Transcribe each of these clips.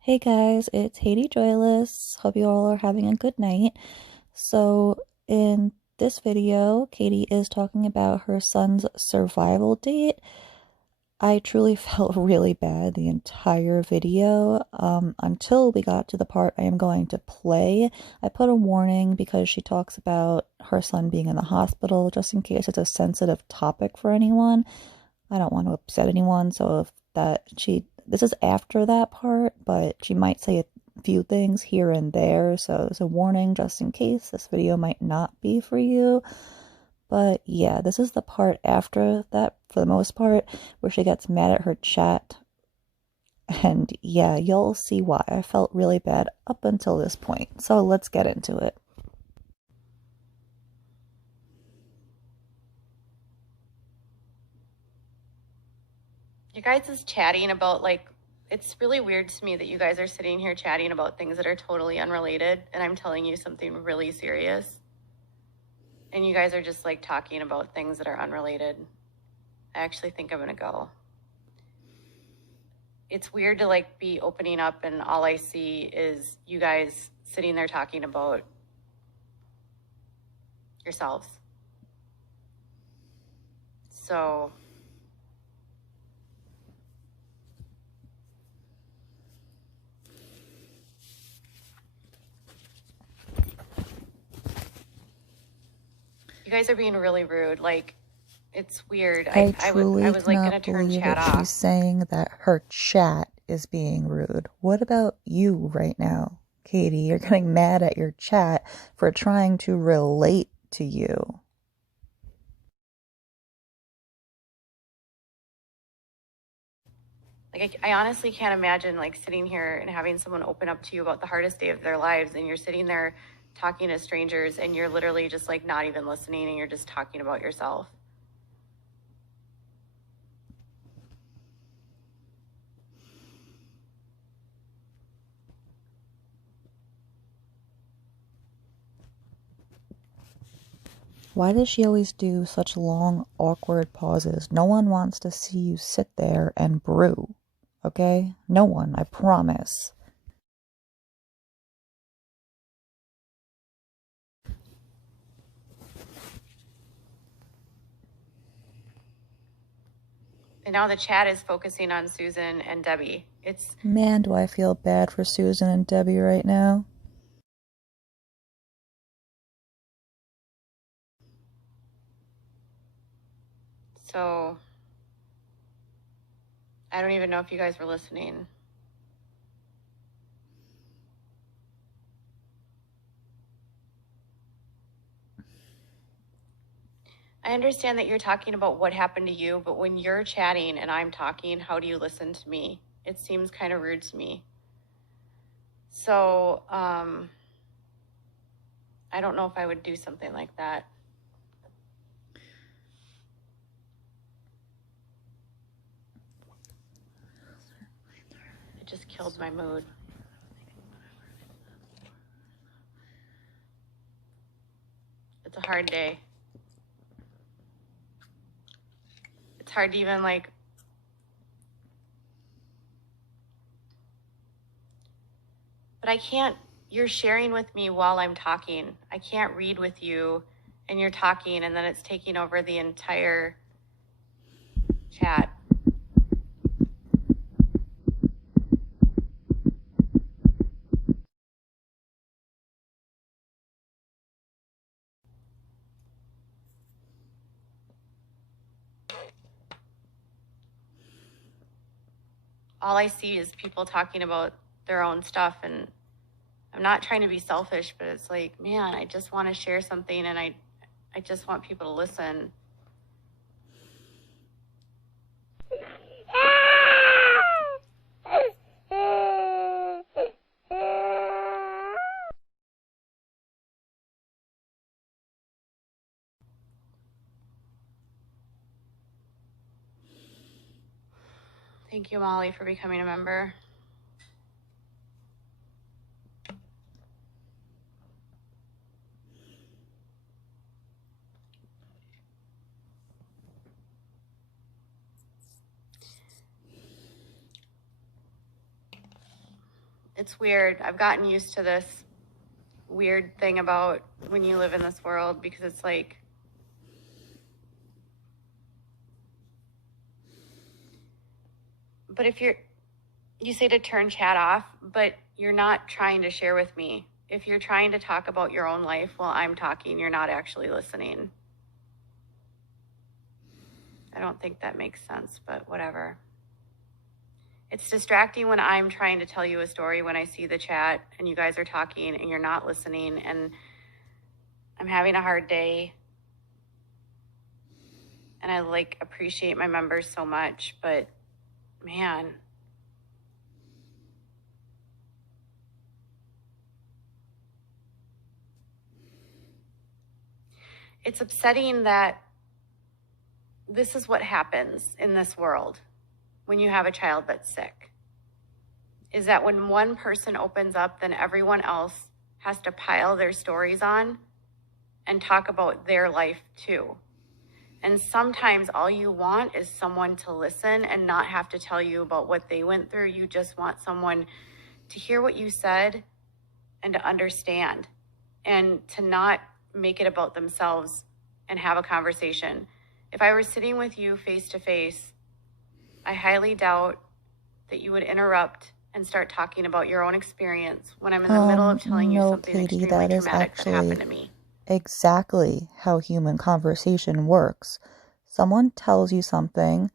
Hey guys, it's Haiti Joyless. Hope you all are having a good night. So, in this video, Katie is talking about her son's survival date. I truly felt really bad the entire video until we got to the part I am going to play. I put a warning because she talks about her son being in the hospital, just in case it's a sensitive topic for anyone. I don't want to upset anyone, so if this is after that part, but she might say a few things here and there, so it's a warning just in case this video might not be for you. But yeah, this is the part after that, for the most part, where she gets mad at her chat. And yeah, you'll see why I felt really bad up until this point. So let's get into it. You guys is chatting about it's really weird to me that you guys are sitting here chatting about things that are totally unrelated, and I'm telling you something really serious. And you guys are just like talking about things that are unrelated. I actually think I'm gonna go. It's weird to like be opening up and all I see is you guys sitting there talking about yourselves. So you guys are being really rude. Like, it's weird. I I truly was like gonna cannot turn believe chat that she's off. saying that her chat is being rude. What about you right now, Katie? You're getting mad at your chat for trying to relate to you. Like, I honestly can't imagine like sitting here and having someone open up to you about the hardest day of their lives, and you're sitting there talking to strangers and you're literally just like not even listening and you're just talking about yourself. Why does she always do such long, awkward pauses? No one wants to see you sit there and brew, okay? No one, I promise. And now the chat is focusing on Susan and Debbie. It's Man, do I feel bad for Susan and Debbie right now. so I don't even know if you guys were listening. I understand that you're talking about what happened to you, but when you're chatting and I'm talking, how do you listen to me? It seems kind of rude to me. So, I don't know if I would do something like that. It just killed my mood. It's a hard day. It's hard to even like, but I can't, you're sharing with me while I'm talking. I can't read with you and you're talking and then it's taking over the entire chat. All I see is people talking about their own stuff, and I'm not trying to be selfish, but it's like, man, I just want to share something and I just want people to listen. Thank you, Molly, for becoming a member. It's weird. I've gotten used to this weird thing about when you live in this world, because it's like, but if you say to turn chat off, but you're not trying to share with me. If you're trying to talk about your own life while I'm talking, you're not actually listening. I don't think that makes sense, but whatever. It's distracting when I'm trying to tell you a story, when I see the chat and you guys are talking and you're not listening, and I'm having a hard day. And I like appreciate my members so much, but man, it's upsetting that this is what happens in this world when you have a child that's sick, is that when one person opens up, then everyone else has to pile their stories on and talk about their life too. And sometimes all you want is someone to listen and not have to tell you about what they went through. You just want someone to hear what you said and to understand, and to not make it about themselves and have a conversation. If I were sitting with you face to face, I highly doubt that you would interrupt and start talking about your own experience when I'm in the middle of telling you No, something Katie, extremely that is traumatic that happened actually to me. exactly how human conversation works. Someone tells you something,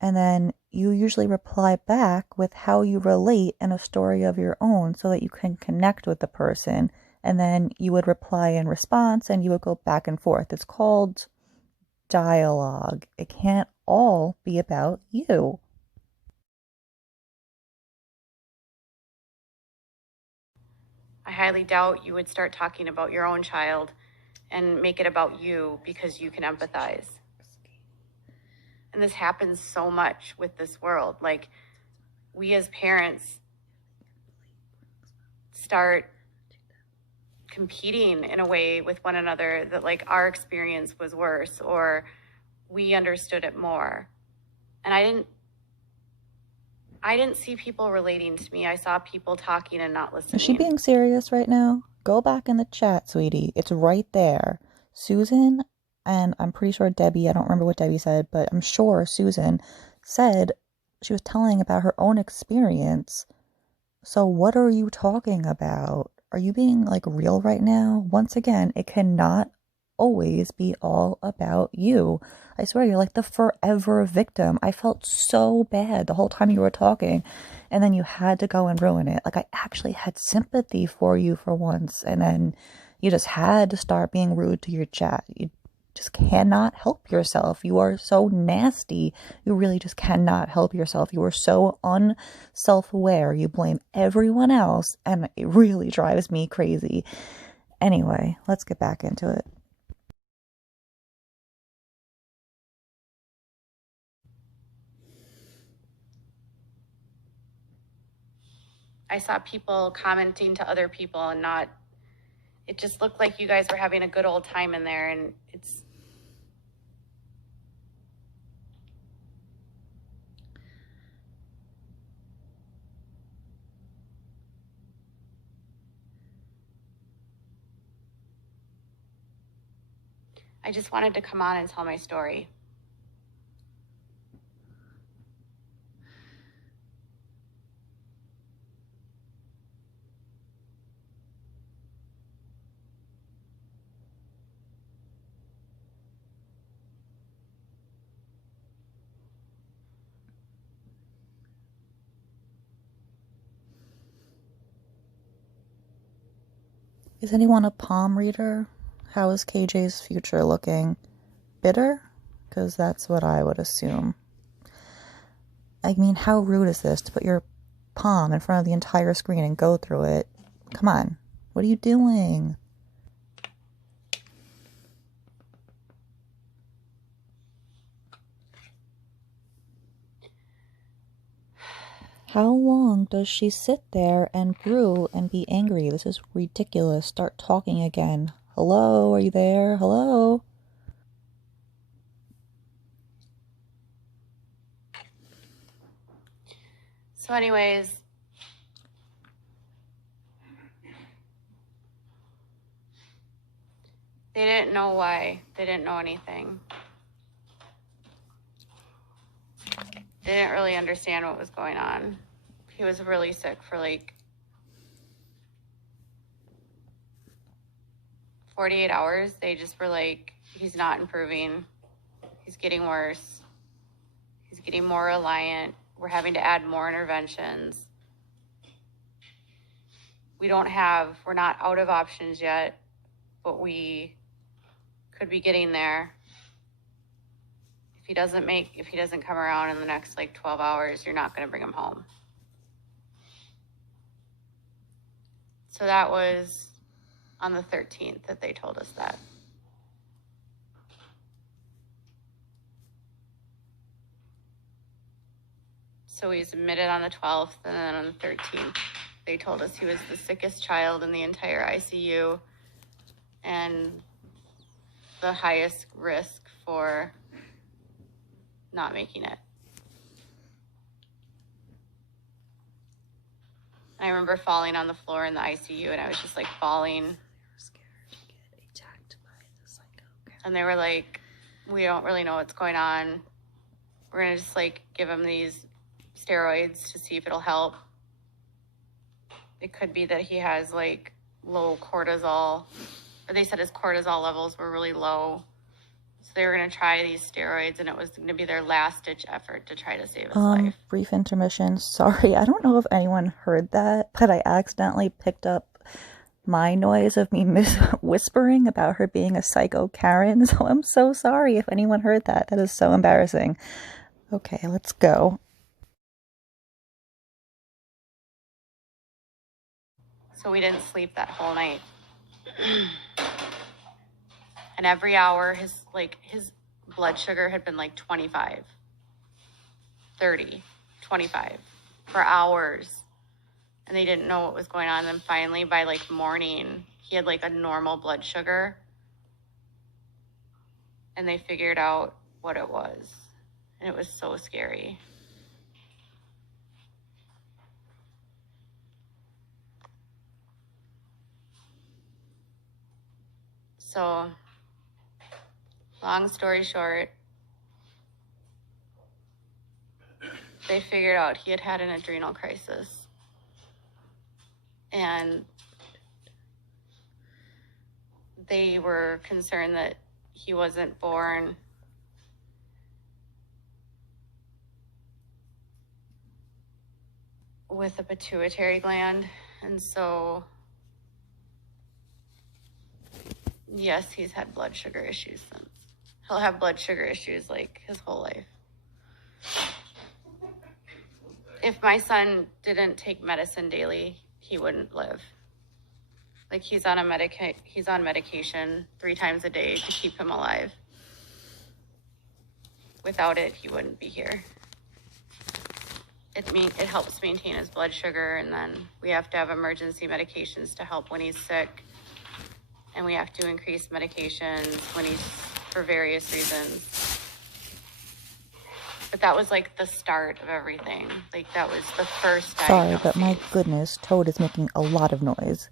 and then you usually reply back with how you relate and a story of your own so that you can connect with the person. And then you would reply in response and you would go back and forth. It's called dialogue. It can't all be about you. I highly doubt you would start talking about your own child and make it about you because you can empathize. And this happens so much with this world. Like, we as parents start competing in a way with one another, that like our experience was worse or we understood it more. And I didn't see people relating to me. I saw people talking and not Is she listening. being serious right now? Go back in the chat, sweetie. It's right there. Susan, and I'm pretty sure Debbie, I don't remember what Debbie said, but I'm sure Susan said she was telling about her own experience. So what are you talking about? Are you being like real right now? Once again, it cannot always be all about you. I swear you're like the forever victim. I felt so bad the whole time you were talking, and then you had to go and ruin it. Like I actually had sympathy for you for once, and then you just had to start being rude to your chat. You just cannot help yourself. You are so nasty. You really just cannot help yourself. You are so unself-aware. You blame everyone else, and it really drives me crazy. Anyway, let's get back into it. I saw people commenting to other people and not, it just looked like you guys were having a good old time in there. And it's, I just wanted to come on and tell my story. Is anyone a palm reader? How is KJ's future looking? Bitter? Because that's what I would assume. I mean, how rude is this to put your palm in front of the entire screen and go through it? Come on. What are you doing? How long does she sit there and brew and be angry? This is ridiculous. Start talking again. Hello, are you there? Hello? So anyways, They didn't know why. They didn't know anything. They didn't really understand what was going on. He was really sick for like 48 hours. They just were like, he's not improving. He's getting worse. He's getting more reliant. We're having to add more interventions. We're not out of options yet, but we could be getting there. If he doesn't come around in the next like 12 hours, you're not going to bring him home. So that was on the 13th that they told us that. So we submitted on the 12th, and then on the 13th, they told us he was the sickest child in the entire ICU and the highest risk for not making it. I remember falling on the floor in the ICU, and I was just like bawling. They were scared to get attacked by the psycho. And they were like, we don't really know what's going on. We're going to just like give him these steroids to see if it'll help. It could be that he has like low cortisol. Or they said his cortisol levels were really low. So they were going to try these steroids, and it was going to be their last ditch effort to try to save his life. Brief intermission. Sorry, I don't know if anyone heard that, but I accidentally picked up my noise of me whispering about her being a psycho Karen. So I'm so sorry if anyone heard that. That is so embarrassing. Okay, let's go. So we didn't sleep that whole night. And every hour, his blood sugar had been like 25, 30, 25 for hours. And they didn't know what was going on. And then finally, by like morning, he had like a normal blood sugar. And they figured out what it was. And it was so scary. So, long story short, they figured out he had an adrenal crisis. And they were concerned that he wasn't born with a pituitary gland. And so, yes, he's had blood sugar issues since. He'll have blood sugar issues like his whole life. If my son didn't take medicine daily, he wouldn't live. Like he's on medication 3 times a day to keep him alive. Without it, he wouldn't be here. It helps maintain his blood sugar, and then we have to have emergency medications to help when he's sick. And we have to increase medications for various reasons. But that was like the start of everything. Like that was the first diagnosis. Sorry, but my goodness, Toad is making a lot of noise.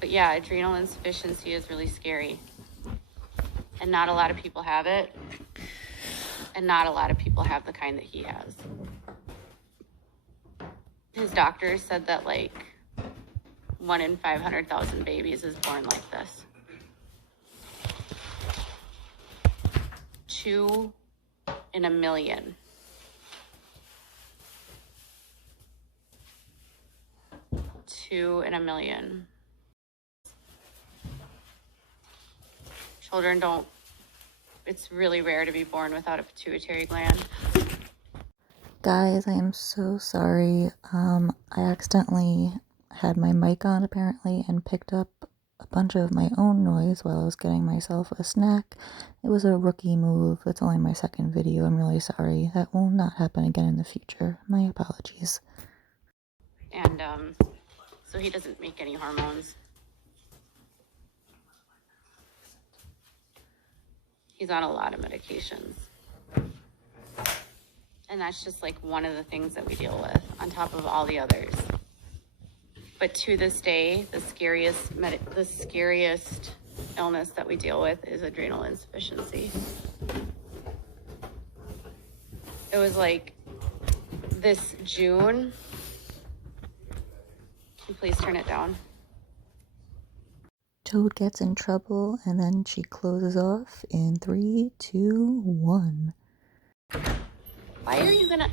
But yeah, adrenal insufficiency is really scary. And not a lot of people have it. And not a lot of people have the kind that he has. His doctors said that like 1 in 500,000 babies is born like this. 2 in a million. Two in a million. It's really rare to be born without a pituitary gland. Guys, I am so sorry. I accidentally had my mic on apparently and picked up a bunch of my own noise while I was getting myself a snack. It was a rookie move. It's only my second video. I'm really sorry. That will not happen again in the future. My apologies. And so he doesn't make any hormones. He's on a lot of medications. And that's just like one of the things that we deal with on top of all the others. But to this day, the scariest illness that we deal with is adrenal insufficiency. It was like this June. Can you please turn it down? Toad gets in trouble and then she closes off in 3, 2, 1. Why are you gonna...